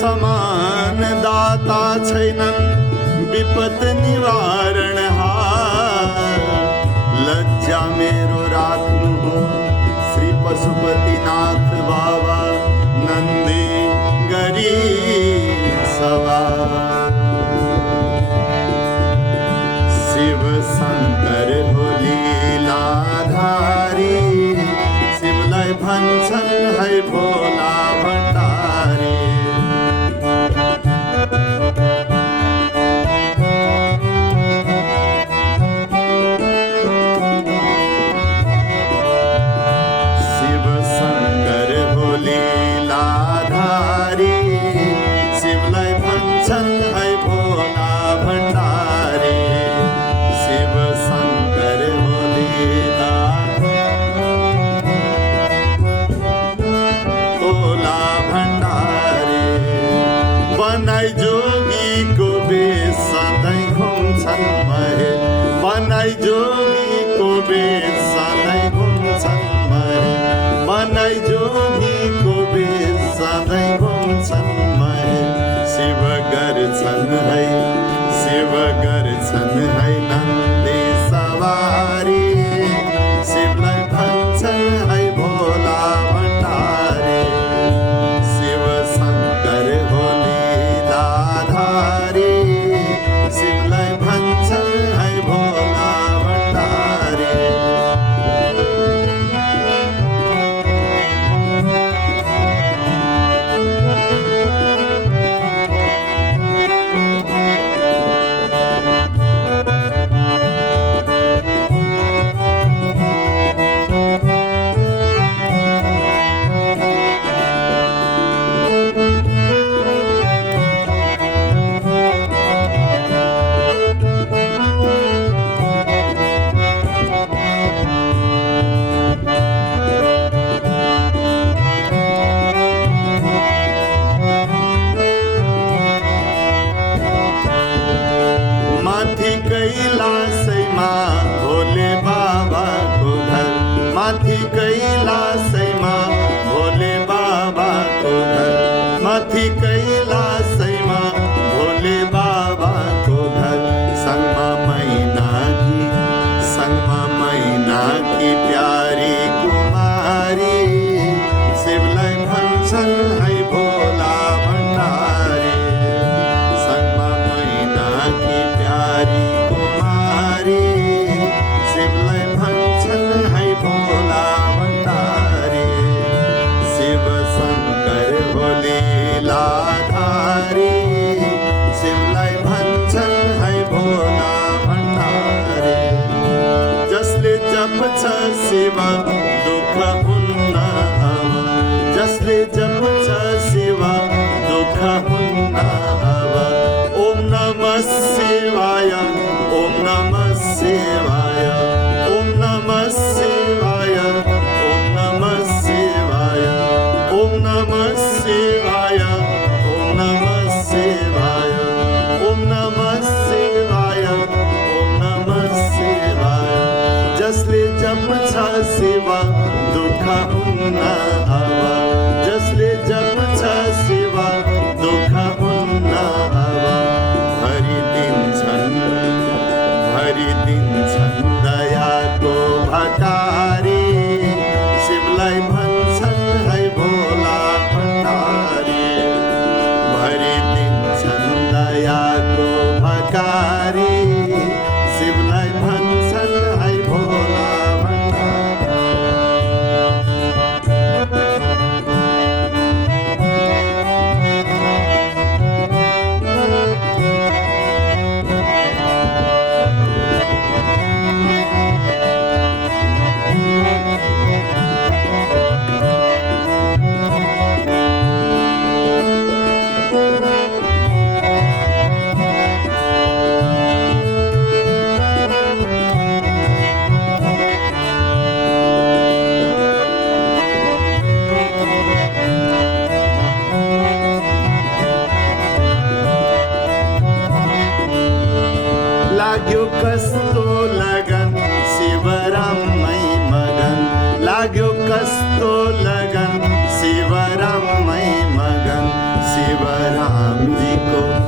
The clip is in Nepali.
समान दाता छैनन् विपत निवारण हार। लज्जा मेरो राख्नु हो श्री पशुपतिनाथ बाबा नन्दी गरी सवार। शिव शंकर हो लीलाधारी, शिवलाई भन्छन् है भोला भण्डारी। शिव शंकर हो लीलाधारी, शिवलाई भन्छन् है भोला भण्डारी। शिव शंकर हो लीला भोला भण्डारी। बनाई जोगीको बेस सधैँ घुम्छन् महे, बनाई जोगीको बेस सधैँ घुम्छन् महे, बनाई जोगीको बेस सधैँ घुम्छन् महे। शिव गर्छन् है, शिव गर्छन् है नन्दी सवारी, शिवलाई भन्छन् है भोला भण्डारी। शिव शंकर हो लीलाधारी, शिवलाई भन्छन् है भोला भण्डारी। माथि कैलाशैमा भोले बाबाको घर, माथि कैलाशैमा भोले बाबाको घर, माथि कैलाशैमा भोले बाबाको घर। संगमा मैना की प्यारी कुमारी, शिवलाई भन्छन् है भोला भण्डारी। संगमा मैना की प्यारी कुमारी, शिवलाई भन्छन् है भोला भण्डारी। शिव शंकर हो लीलाधारी, शिवलाई भन्छन् है भोला भण्डारी। जसले जप्छ शिव दुःख हुन्न अब, जसले जप्छ शिव दुःख हुन्न अब। ओम नमः शिवाय, ओम नमः शिवाय, ओम नमः शिवाय, ओम नमः शिवाय, ओम नमः शिवाय, ओम नमः शिवाय, ओम नमः शिवाय, ओम नमः शिवाय। जसले जप्छ शिव दुःख हुन्न अब, जसले जप्छ शिव दुःख हुन्न अब। भरिदिन्छन् दयाको भण्डारी, शिवलाई भन्छन् है भोला भण्डारी। भरिदिन्छन् दयाको भण्डारी, शिवलाई भन्छन् है भोला भण्डारी। शिव राम जी को